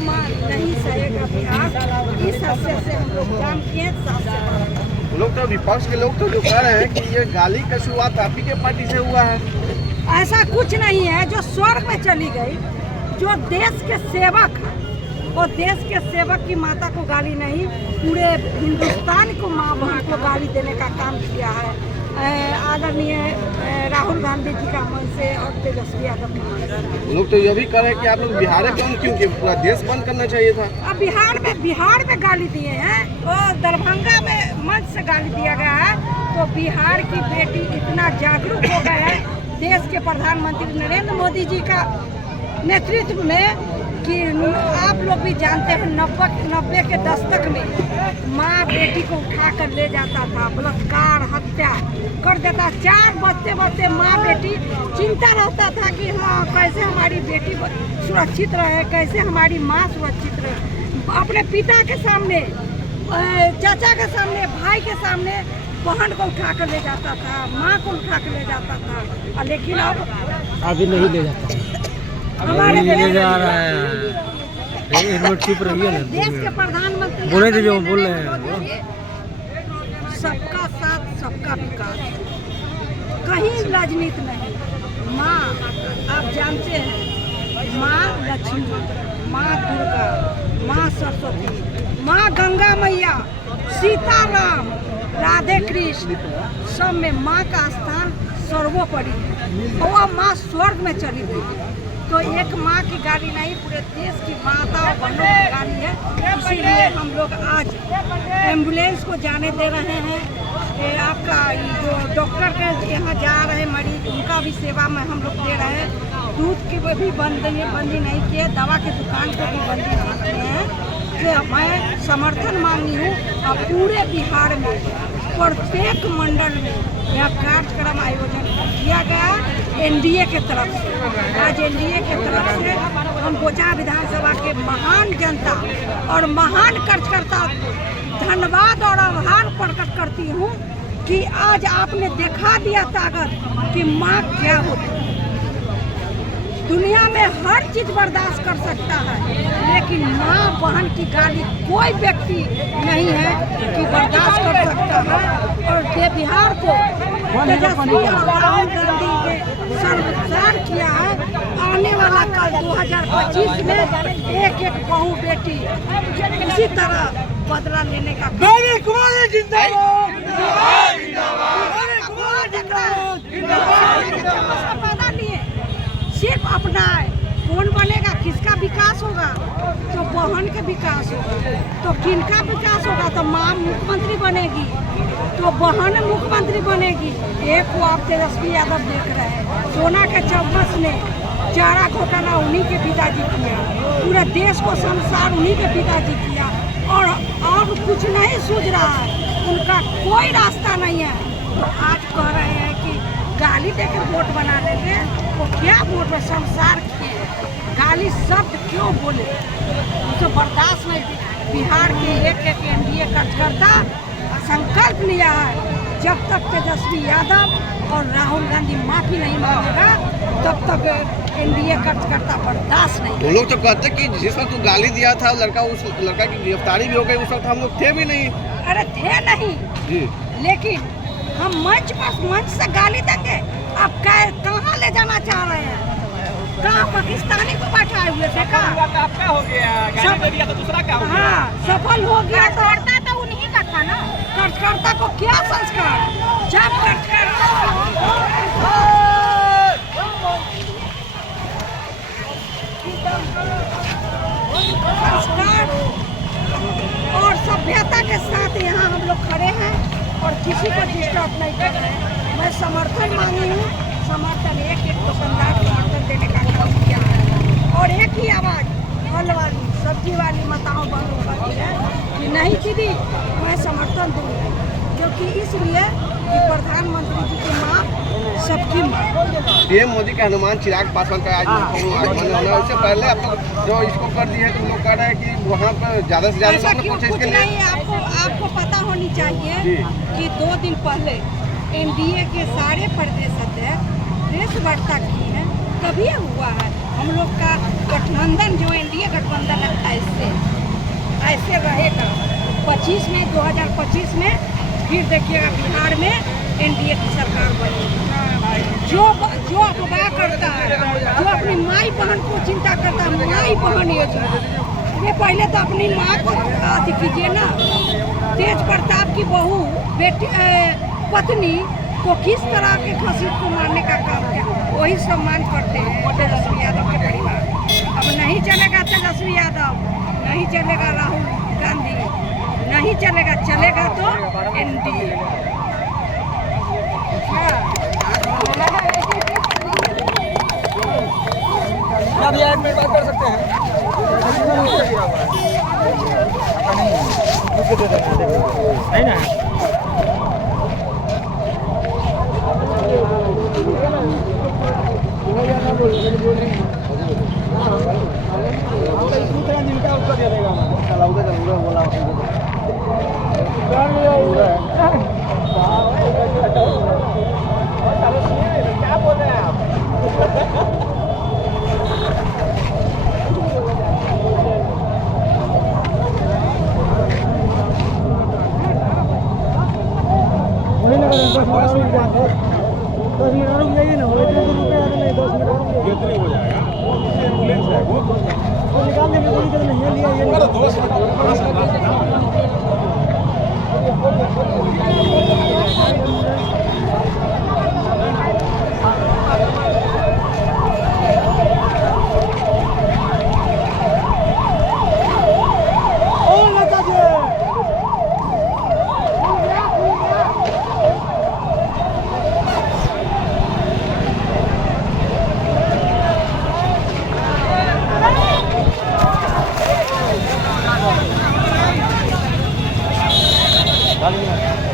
अपमान नहीं सहेगा बिहार। इस हद से हम लोग जाम किए 7 से 12। लोग तो विपक्ष के लोग तो जो कह रहे हैं कि ये गाली का शुरुआत आप ही के पार्टी से हुआ है। ऐसा कुछ नहीं है। जो स्वर्ग में चली गई, जो देश के सेवक है, वो देश के सेवक की माता को गाली नहीं, पूरे हिंदुस्तान को माँ बहन को गाली देने का काम किया है आदरणीय राहुल गांधी जी का मन से और तेजस्वी यादव के मन से। लोग तो ये भी कह रहे हैं कि आप लोग बिहार में बंद क्यों किए, पूरा देश बंद करना चाहिए था। अब बिहार में गाली दिए हैं, और दरभंगा में मंच से गाली दिया गया है। तो बिहार की बेटी इतना जागरूक हो गए है देश के प्रधानमंत्री नरेंद्र मोदी जी का नेतृत्व में, कि आप लोग भी जानते हैं 90 के दशक में माँ बेटी को उठा कर ले जाता था, बलात्कार हत्या कर देता। 4 बजते माँ बेटी चिंता रहता था कि हाँ कैसे हमारी बेटी सुरक्षित रहे, कैसे हमारी माँ सुरक्षित रहे। अपने पिता के सामने, चाचा के सामने, भाई के सामने बहन को उठा कर ले जाता था, माँ को उठा कर ले जाता था। लेकिन अब अभी नहीं ले जाता, हमारे ले जा रहा है। एक मिनट चुप रहिए ना, देश के प्रधानमंत्री बोले थे जो बोल रहे हैं। सबका साथ सबका विकास, कहीं राजनीति नहीं। माँ आप जानते हैं, माँ लक्ष्मी, माँ दुर्गा, माँ सरस्वती, माँ गंगा मैया, सीताराम, राधे कृष्ण, सब में माँ का स्थान सर्वोपरि है। और वह माँ स्वर्ग में चली गई। तो एक माँ की गाली नहीं, पूरे देश की माता और बहनों की गाली है। इसीलिए हम लोग आज एम्बुलेंस को जाने दे रहे हैं। आपका जो डॉक्टर के यहाँ जा रहे मरीज, उनका भी सेवा में हम लोग दे रहे हैं। दूध की भी बंदी नहीं किए, दवा की दुकान को भी बंदी नहीं किए हैं। कि मैं समर्थन मांगी हूँ। और पूरे बिहार में प्रत्येक मंडल में यह कार्यक्रम आयोजन किया गया एनडीए के तरफ से। आज एनडीए के तरफ से हम बोचा विधानसभा के महान जनता और महान कार्यकर्ता धन्यवाद और आभार प्रकट करती हूँ कि आज आपने दिखा दिया ताकत कि माँ क्या होती है। दुनिया में हर चीज बर्दाश्त कर सकता है, लेकिन माँ बहन की गाली कोई व्यक्ति नहीं है कि बर्दाश्त कर सकता है। और ये बिहार को तेजस्वी और राहुल गांधी ने सर्वसार किया है। आने वाला कल 2025 में एक बहू बेटी इसी तरह बदला लेने का पता नहीं है। सिर्फ अपना कौन बनेगा, किसका विकास होगा, तो बहन का विकास होगा। तो किनका विकास होगा, तो माँ मुख्यमंत्री बनेगी, तो बहन मुख्यमंत्री बनेगी। एक को आप तेजस्वी यादव देख रहे हैं, सोना के चौबस ने चारा घोटाला उन्हीं के पिताजी किया, पूरे देश को संसार उन्हीं के पिताजी किया। और अब कुछ नहीं सूझ रहा है, उनका कोई रास्ता नहीं है। तो आज कह रहे हैं कि गाली देकर वोट बना लेंगे, तो क्या वोट में संसार किए, गाली शब्द क्यों बोले, उसे बर्दाश्त नहीं। बिहार के एक एनडीए कार्यकर्ता संकल्प लिया है, जब तक तेजस्वी यादव और राहुल गांधी माफी नहीं मांगेगा तब तक एनडीए कार्यकर्ता बर्दाश्त नहीं। वो लोग तो कहते कि जिस वक्त गाली दिया था लड़का, उस लड़का की गिरफ्तारी भी हो गई, उस वक्त हम लोग थे भी नहीं। अरे थे नहीं जी, लेकिन हम मंच से गाली देंगे। अब कहाँ ले जाना चाह रहे हैं, कहाँ पाकिस्तानी को बैठाए हुए थे का? आपका हो गया, गाली दे दिया तो दूसरा का हो गया। हाँ, सफल हो गया। तो उन्हीं का था ना। कार्यकर्ता को क्या संस्कार, जब संस्कार और सभ्यता के साथ यहाँ हम लोग खड़े हैं और किसी को डिस्टर्ब नहीं कर रहे हैं। मैं समर्थन मांगी हूँ, समर्थन एक दुकानदार समर्थन देने का काम किया है। और एक ही आवाज़ फल वाली सब्जी वाली माताओं बहनों का है कि नहीं दीदी मैं समर्थन दूँगी, क्योंकि इसलिए कि प्रधानमंत्री जी की माँ सबकी माँ। पीएम मोदी के हनुमान चिराग पासवान का आज उससे पहले आप लोग जो इसको कर दिया है, तो लोग कह रहे हैं कि वहाँ पर ज़्यादा से ज़्यादा कुछ नहीं। आपको पता होनी चाहिए कि 2 दिन पहले एनडीए के सारे प्रदेश अध्यक्ष प्रेस वार्ता की है, तभी हुआ है। हम लोग का गठबंधन जो एनडीए गठबंधन है ऐसे रहेगा। 25 में 2025 में फिर देखिएगा बिहार में एनडीए की सरकार बनेगी। जो अफवाह करता है, जो अपनी माई बहन को चिंता करता है, माई बहन योजना, ये पहले तो अपनी माँ को अति कीजिए ना। तेज प्रताप की बहू बेटी पत्नी को किस तरह के घसीट को मारने का काम है, वही सम्मान करते हैं तेजस्वी यादव के परिवार। अब नहीं चलेगा तेजस्वी यादव, नहीं चलेगा राहुल गांधी, नहीं चलेगा, चलेगा तो एनडीए। क्या भैया 1 मिनट बात कर सकते हैं? नहीं ना क्या बोल रहे हैं आप? डालिए